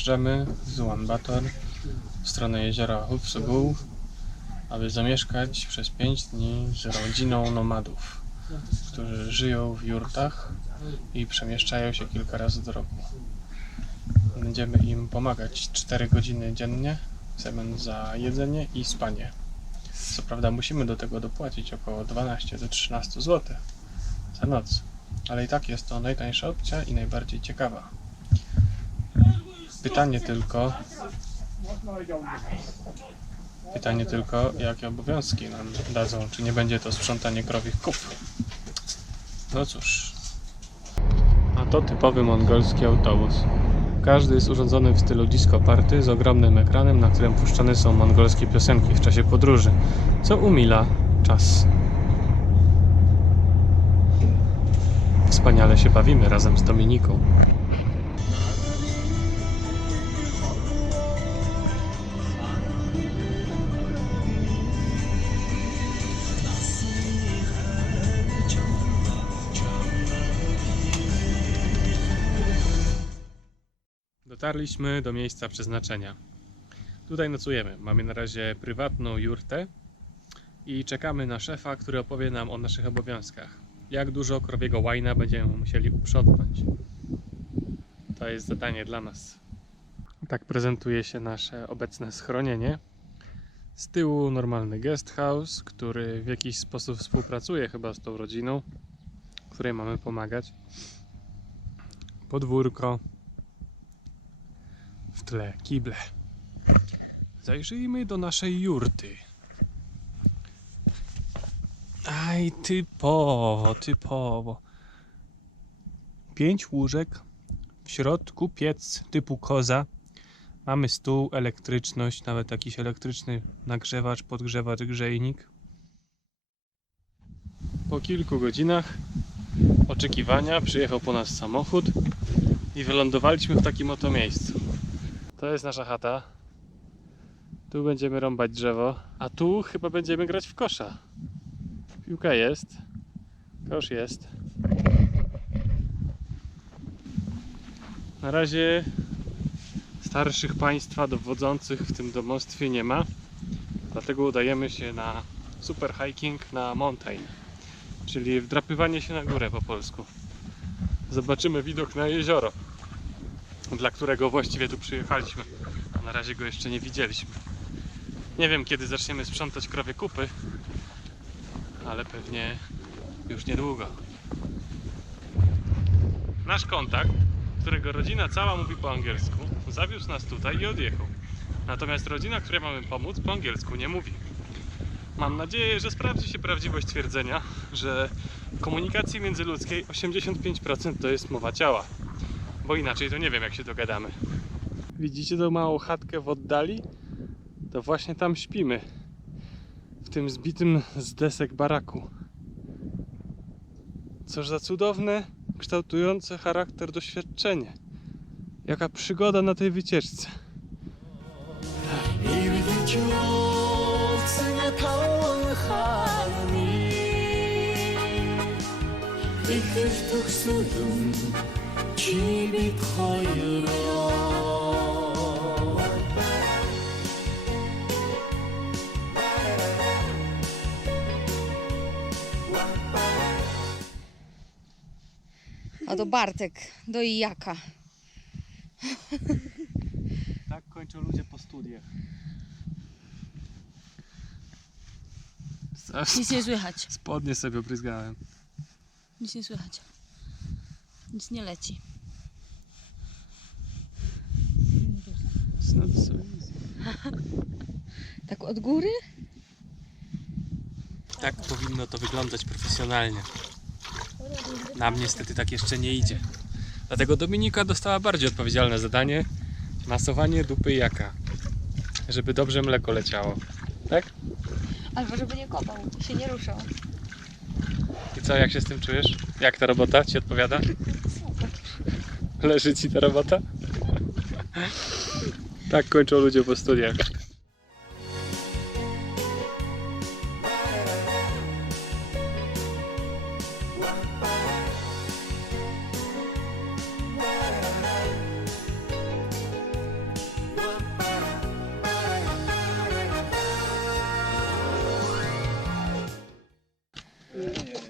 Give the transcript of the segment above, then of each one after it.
wyjeżdżamy z Ulaanbaatar w stronę jeziora Hufsugul, aby zamieszkać przez 5 dni z rodziną nomadów, którzy żyją w jurtach i przemieszczają się kilka razy do roku. Będziemy im pomagać 4 godziny dziennie w zamian za jedzenie i spanie. Co prawda musimy do tego dopłacić około 12 do 13 zł za noc, ale i tak jest to najtańsza opcja i najbardziej ciekawa. Pytanie tylko, jakie obowiązki nam dadzą, czy nie będzie to sprzątanie krowich kup. No cóż. A to typowy mongolski autobus. Każdy jest urządzony w stylu disco party z ogromnym ekranem, na którym puszczane są mongolskie piosenki w czasie podróży, co umila czas. Wspaniale się bawimy razem z Dominiką. Dotarliśmy do miejsca przeznaczenia. Tutaj nocujemy. Mamy na razie prywatną jurtę i czekamy na szefa, który opowie nam o naszych obowiązkach. Jak dużo krowiego łajna będziemy musieli uprzątnąć. To jest zadanie dla nas. Tak prezentuje się nasze obecne schronienie. Z tyłu normalny guest house, który w jakiś sposób współpracuje chyba z tą rodziną, której mamy pomagać. Podwórko. W tle kible. Zajrzyjmy do naszej jurty. Aj, typowo. 5 łóżek, w środku piec typu koza. Mamy stół, elektryczność, nawet jakiś elektryczny nagrzewacz, podgrzewacz, grzejnik. Po kilku godzinach oczekiwania przyjechał po nas samochód i wylądowaliśmy w takim oto miejscu. To jest nasza chata. Tu będziemy rąbać drzewo, a tu chyba będziemy grać w kosza. Piłka jest, kosz jest. Na razie starszych państwa dowodzących w tym domostwie nie ma, dlatego udajemy się na super hiking na mountain, czyli wdrapywanie się na górę po polsku. Zobaczymy widok na jezioro, dla którego właściwie tu przyjechaliśmy, a na razie go jeszcze nie widzieliśmy. Nie wiem, kiedy zaczniemy sprzątać krowie kupy, ale pewnie już niedługo. Nasz kontakt, którego rodzina cała mówi po angielsku, zawiózł nas tutaj i odjechał. Natomiast rodzina, której mamy pomóc, po angielsku nie mówi. Mam nadzieję, że sprawdzi się prawdziwość twierdzenia, że w komunikacji międzyludzkiej 85% to jest mowa ciała. Bo inaczej to nie wiem, jak się dogadamy. Widzicie tą małą chatkę w oddali? To właśnie tam śpimy. W tym zbitym z desek baraku. Cóż za cudowne, kształtujące charakter doświadczenie. Jaka przygoda na tej wycieczce. A do Bartek, do Ijaka. Tak kończą ludzie po studiach. Nic nie słychać. Spodnie sobie obryzgałem. Nic nie słychać. Nic nie leci. Tak od góry? Tak powinno to wyglądać profesjonalnie. Nam niestety tak jeszcze nie idzie. Dlatego Dominika dostała bardziej odpowiedzialne zadanie: masowanie dupy jaka, żeby dobrze mleko leciało. Tak? Albo żeby nie kopał, się nie ruszał. I co, jak się z tym czujesz? Jak ta robota ci odpowiada? Leży ci ta robota? Tak kończą ludzie po studiach.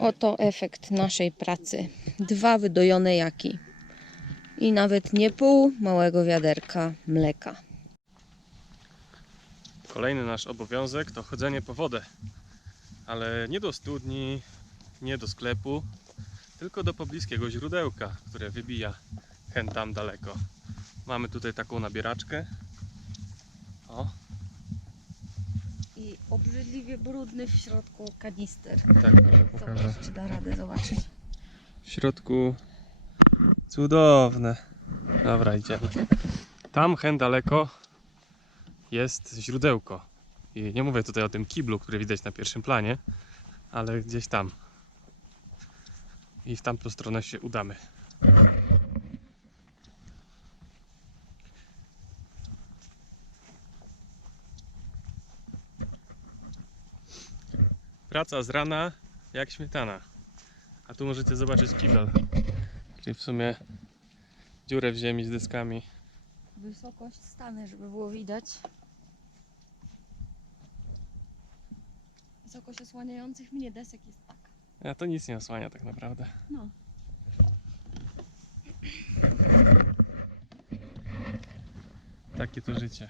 Oto efekt naszej pracy. 2 wydojone jaki. I nawet nie pół małego wiaderka mleka. Kolejny nasz obowiązek to chodzenie po wodę. Ale nie do studni, nie do sklepu, tylko do pobliskiego źródełka, które wybija hen tam daleko. Mamy tutaj taką nabieraczkę. O, I obrzydliwie brudny w środku kanister. tak może pokażę. Zobacz, czy da radę zobaczyć. W środku cudowne. Dobra, idziemy. Tam hen daleko jest źródełko. I nie mówię tutaj o tym kiblu, który widać na pierwszym planie, ale gdzieś tam. I w tamtą stronę się udamy. Praca z rana jak śmietana. A tu możecie zobaczyć kibel. Czyli w sumie dziurę w ziemi z deskami. Wysokość stanę, żeby było widać. Wysokość osłaniających mnie desek jest taka. A to nic nie osłania tak naprawdę. No. Takie to życie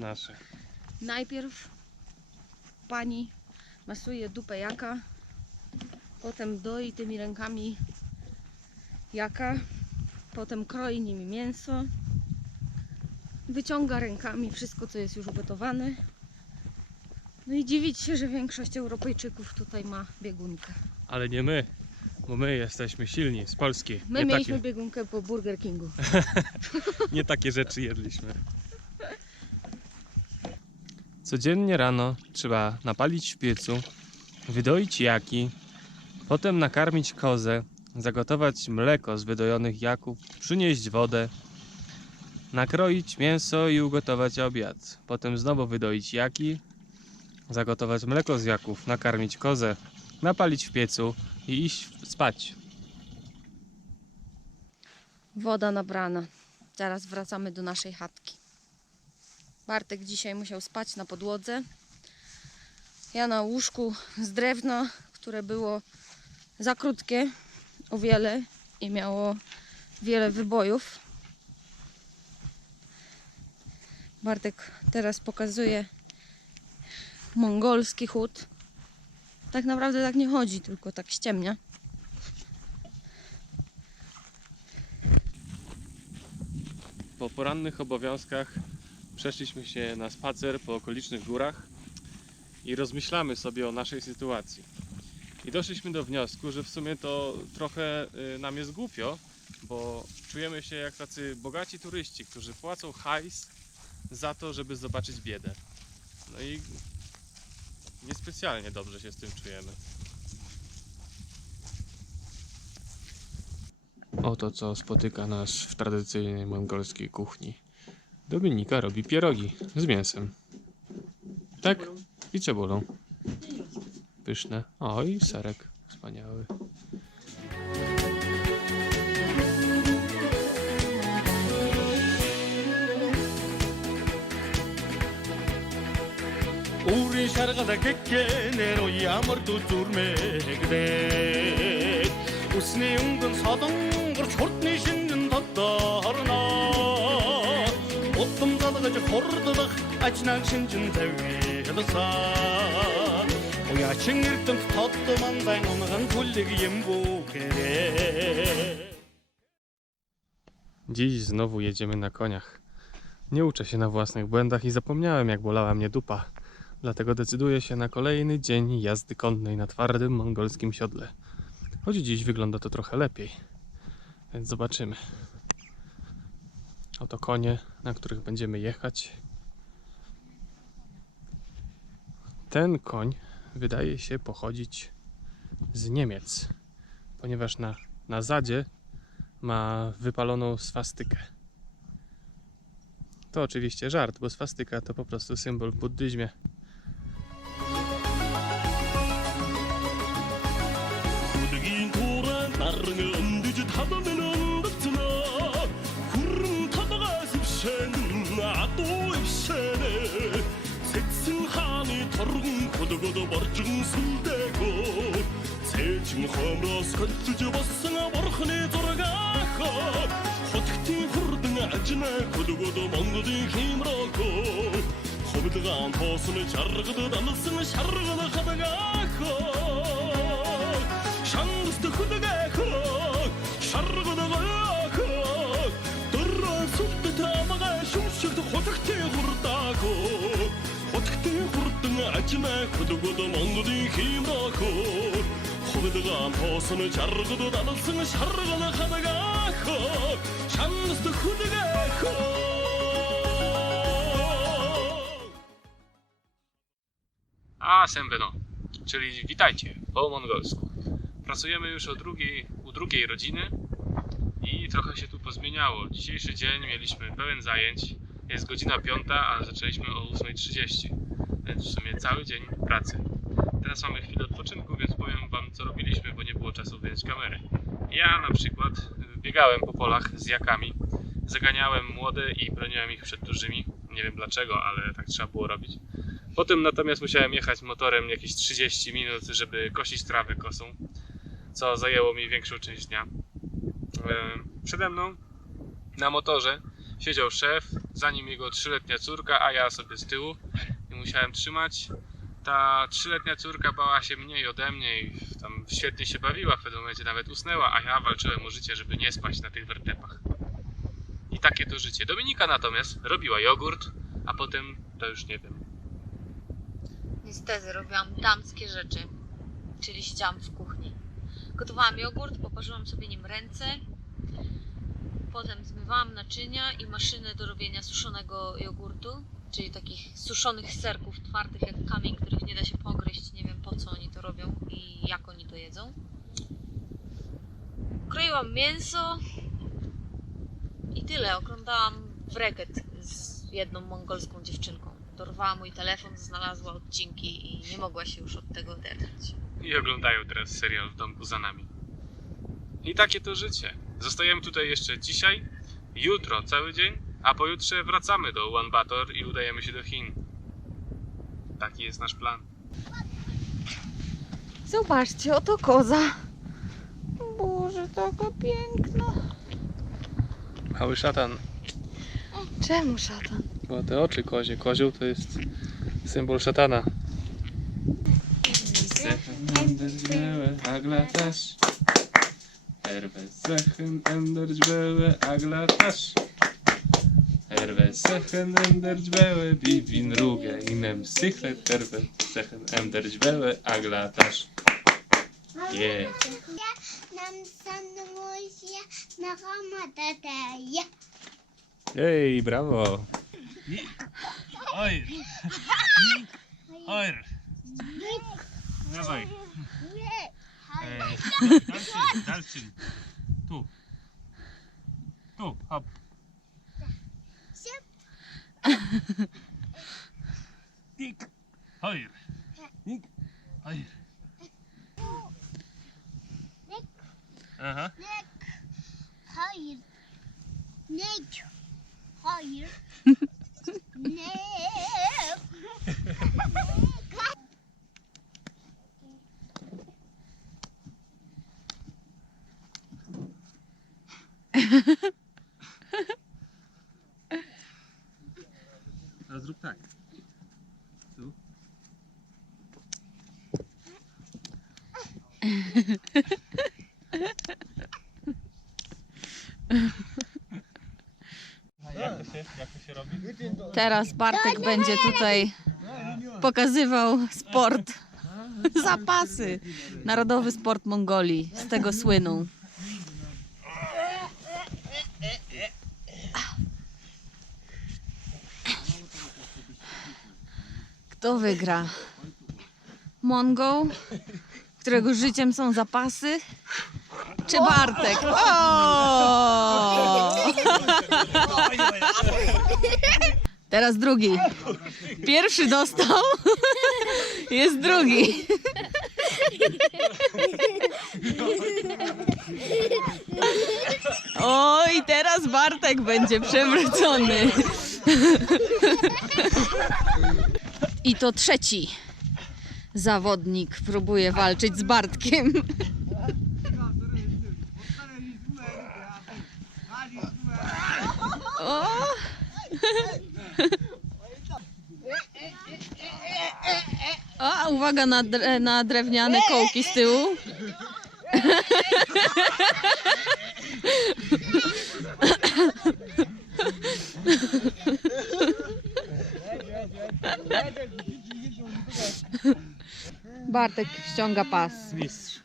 nasze. Najpierw pani masuje dupę jaka, potem doi tymi rękami jaka, potem kroi nimi mięso, wyciąga rękami wszystko, co jest już ugotowane. No i dziwić się, że większość Europejczyków tutaj ma biegunkę. Ale nie my, bo my jesteśmy silni z Polski. My mieliśmy biegunkę po Burger Kingu. Nie takie rzeczy jedliśmy. Codziennie rano trzeba napalić w piecu, wydoić jaki, potem nakarmić kozę, zagotować mleko z wydojonych jaków, przynieść wodę, nakroić mięso i ugotować obiad. Potem znowu wydoić jaki, zagotować mleko z jaków, nakarmić kozę, napalić w piecu i iść spać. Woda nabrana. Teraz wracamy do naszej chatki. Bartek dzisiaj musiał spać na podłodze. Ja na łóżku z drewna, które było za krótkie o wiele i miało wiele wybojów. Bartek teraz pokazuje mongolski chód. Tak naprawdę tak nie chodzi, tylko tak ściemnia. Po porannych obowiązkach przeszliśmy się na spacer po okolicznych górach i rozmyślamy sobie o naszej sytuacji. I doszliśmy do wniosku, że w sumie to trochę nam jest głupio, bo czujemy się jak tacy bogaci turyści, którzy płacą hajs za to, żeby zobaczyć biedę. No i niespecjalnie dobrze się z tym czujemy. Oto co spotyka nas w tradycyjnej mongolskiej kuchni. Dominika robi pierogi z mięsem. Tak? I cebulą. Pyszne. O, i serek wspaniały. 우리 살아가다 객게 내로 야머도 줄매그대 웃으니 은근 사동으로 촌니 신는 덧다르나 어떤 자다가 저 호르다닥 아치난 신진 대위에다사 오야 칭일던 덧도만 당원한 굴리기 ем보게래. Dziś znowu jedziemy na koniach. Nie uczę się na własnych błędach i zapomniałem, jak bolała mnie dupa. Dlatego decyduję się na kolejny dzień jazdy konnej na twardym mongolskim siodle. Choć dziś wygląda to trochę lepiej. Więc zobaczymy. Oto konie, na których będziemy jechać. Ten koń wydaje się pochodzić z Niemiec, ponieważ na zadzie ma wypaloną swastykę. To oczywiście żart, bo swastyka to po prostu symbol w buddyzmie. 부득이 돌아 나르는 늦은 같으나 구름 타다가 습새는 나도 입새네 색승하니 더른 고도고도 버증 술대고 지금 험로스건 뒤집었으나 머르크네 돌아가고 호тгэ티 후르등 아지나 고두고두 멍거든 힘으로고 호비드가 안토스는 자르거든 안쓰는 샤르거든 하다가고 샹스트 후드가고 샤르거든 걸라고 들어 숲도 타마가 슝슝도 호тгэ티 후르다고 호тгэ티 후르등 아지나 고두고두 멍거든 힘으로고 호비드가 안토스는 자르거든 안쓰는 샤르거든 하다가고 샹스트 후드가고 A Sembeno, czyli witajcie po mongolsku. Pracujemy już u drugiej rodziny i trochę się tu pozmieniało. Dzisiejszy dzień mieliśmy pełen zajęć. Jest godzina 5, a zaczęliśmy o 8:30, więc w sumie cały dzień pracy. Teraz mamy chwilę odpoczynku, więc powiem wam, co robiliśmy, bo nie było czasu wyjąć kamery. Ja na przykład biegałem po polach z jakami, zaganiałem młode i broniłem ich przed dużymi. Nie wiem dlaczego, ale tak trzeba było robić. Potem natomiast musiałem jechać motorem jakieś 30 minut, żeby kosić trawę kosą, co zajęło mi większą część dnia. Przede mną na motorze siedział szef, za nim jego 3-letnia córka, a ja sobie z tyłu i musiałem trzymać. Ta 3-letnia córka bała się mniej ode mnie i tam świetnie się bawiła, w pewnym momencie nawet usnęła, a ja walczyłem o życie, żeby nie spać na tych wertepach. I takie to życie. Dominika natomiast robiła jogurt, a potem to już nie wiem. Niestety robiłam damskie rzeczy, czyli siedziałam w kuchni. Gotowałam jogurt, poparzyłam sobie nim ręce, potem zmywałam naczynia i maszynę do robienia suszonego jogurtu, czyli takich suszonych serków twardych jak kamień, których nie da się pogryźć. Nie wiem po co oni to robią i jak oni to jedzą. Kroiłam mięso i tyle. Oglądałam wreket z jedną mongolską dziewczynką. Dorwała mój telefon, znalazła odcinki i nie mogła się już od tego oderwać. I oglądają teraz serial w domku za nami. I takie to życie. Zostajemy tutaj jeszcze dzisiaj, jutro cały dzień, a pojutrze wracamy do Ulaanbaatar i udajemy się do Chin. Taki jest nasz plan. Zobaczcie, oto koza. Boże, taka piękna. Mały szatan, Czemu szatan? bo te oczy kozie. Kozioł to jest symbol szatana. Yeah. Ej, brawo! Hayır. Hayır. Dawaj. Dalszym. Tu. Tu, hop. Dik. Hayır. Dik. Hayır. Aha. Hayır. Ne? Hayır. Ne? A zrób tak. Tu. Jak to się robi? Teraz Bartek będzie tutaj pokazywał sport. Zapasy. Narodowy sport Mongolii. Z tego słyną. Kto wygra? Mongol, którego życiem są zapasy? Czy Bartek? O! Teraz drugi. Pierwszy dostał. Jest drugi. O, i teraz Bartek będzie przewrócony. I to trzeci. zawodnik próbuje walczyć z Bartkiem. O! O, uwaga na drewniane kołki z tyłu. Bartek ściąga pas.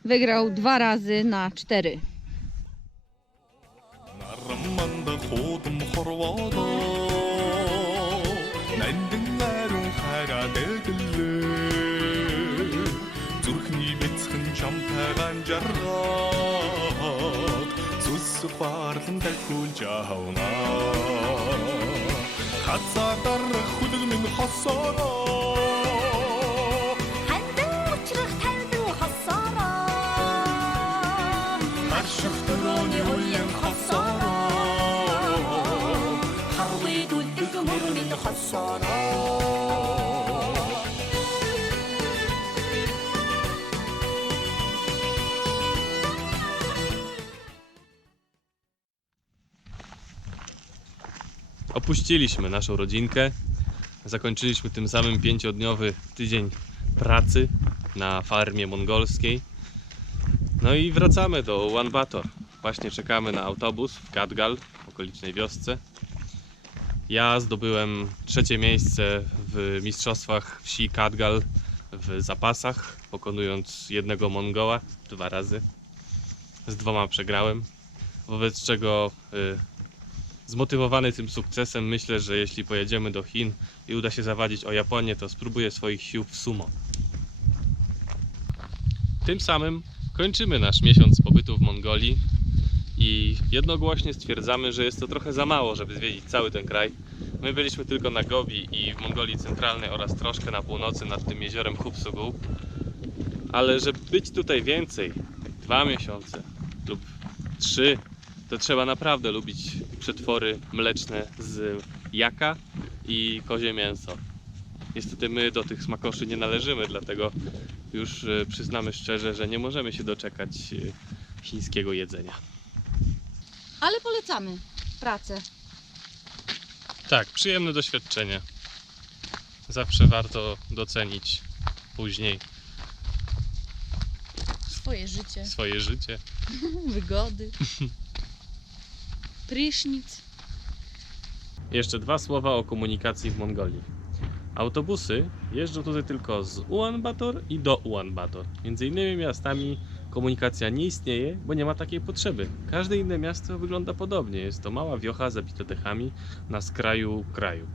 Wygrał 2 razy na 4. 나람만다 호둠 호러워도 난등 나름 하라 되길래 зүрхний бяцхан чамтайгаан жаргал зүс хварлан дахиулж авна хацаа дарах хүлэг минь хосороо Хандан учрах тавдан хосороо. ашиг төрөний уян хосороо Хавли дүлдэг мөрөний хосороо. Opuściliśmy naszą rodzinkę. Zakończyliśmy tym samym 5-dniowy tydzień pracy na farmie mongolskiej. No i wracamy do Ulaanbaatar. Właśnie czekamy na autobus w Katgal, w okolicznej wiosce. Ja zdobyłem 3. miejsce w mistrzostwach wsi Katgal w zapasach, pokonując jednego Mongoła 2 razy. Z 2 przegrałem, wobec czego zmotywowany tym sukcesem myślę, że jeśli pojedziemy do Chin i uda się zawadzić o Japonię, to spróbuję swoich sił w sumo. Tym samym kończymy nasz miesiąc pobytu w Mongolii i jednogłośnie stwierdzamy, że jest to trochę za mało, żeby zwiedzić cały ten kraj. My byliśmy tylko na Gobi i w Mongolii Centralnej oraz troszkę na północy nad tym jeziorem Hupsugu. Ale żeby być tutaj więcej, 2 miesiące lub 3, to trzeba naprawdę lubić przetwory mleczne z jaka i kozie mięso. Niestety my do tych smakoszy nie należymy, dlatego już przyznamy szczerze, że nie możemy się doczekać chińskiego jedzenia. Ale polecamy pracę. Tak, przyjemne doświadczenie. Zawsze warto docenić później Swoje życie, swoje życie. wygody. Prysznic. Jeszcze 2 słowa o komunikacji w Mongolii. Autobusy jeżdżą tutaj tylko z Ulaanbaatar i do Ulaanbaatar. Między innymi miastami komunikacja nie istnieje, bo nie ma takiej potrzeby. Każde inne miasto wygląda podobnie. Jest to mała wiocha zabita dechami na skraju kraju.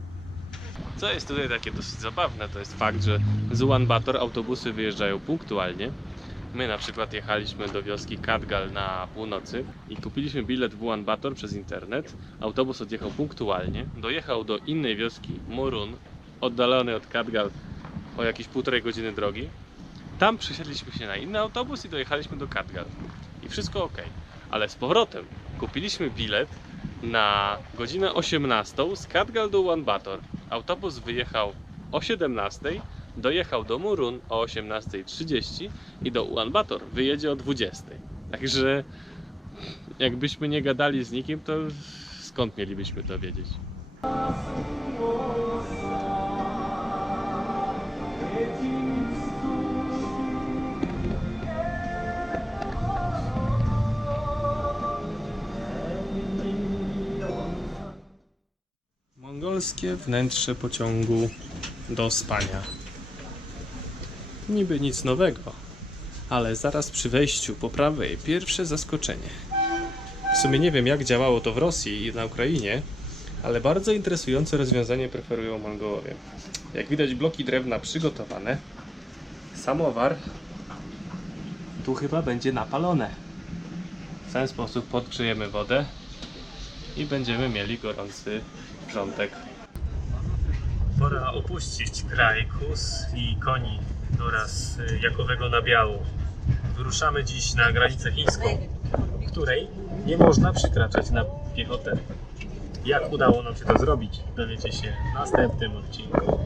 Co jest tutaj takie dosyć zabawne, to jest fakt, że z Ulaanbaatar autobusy wyjeżdżają punktualnie. My na przykład jechaliśmy do wioski Katgal na północy i kupiliśmy bilet w Ulaanbaatar przez internet. Autobus odjechał punktualnie, dojechał do innej wioski Murun, oddalony od Katgal o jakieś 1,5 godziny drogi. Tam przesiedliśmy się na inny autobus i dojechaliśmy do Katgal. I wszystko ok. Ale z powrotem kupiliśmy bilet na godzinę 18 z Katgal do Ulaanbaatar. Autobus wyjechał o 17, dojechał do Murun o 18:30 i do Ulaanbaatar wyjedzie o 20. Także jakbyśmy nie gadali z nikim, to skąd mielibyśmy to wiedzieć? Mongolskie wnętrze pociągu do spania. Niby nic nowego, ale zaraz przy wejściu po prawej pierwsze zaskoczenie. W sumie nie wiem, jak działało to w Rosji i na Ukrainie, ale bardzo interesujące rozwiązanie preferują Mongołowie. Jak widać, bloki drewna przygotowane. Samowar tu chyba będzie napalone. W ten sposób podgrzejemy wodę i będziemy mieli gorący wrzątek. Pora opuścić kraj kus i koni oraz jakowego nabiału. Wyruszamy dziś na granicę chińską, której nie można przekraczać na piechotę. Jak udało nam się to zrobić, dowiecie się w następnym odcinku.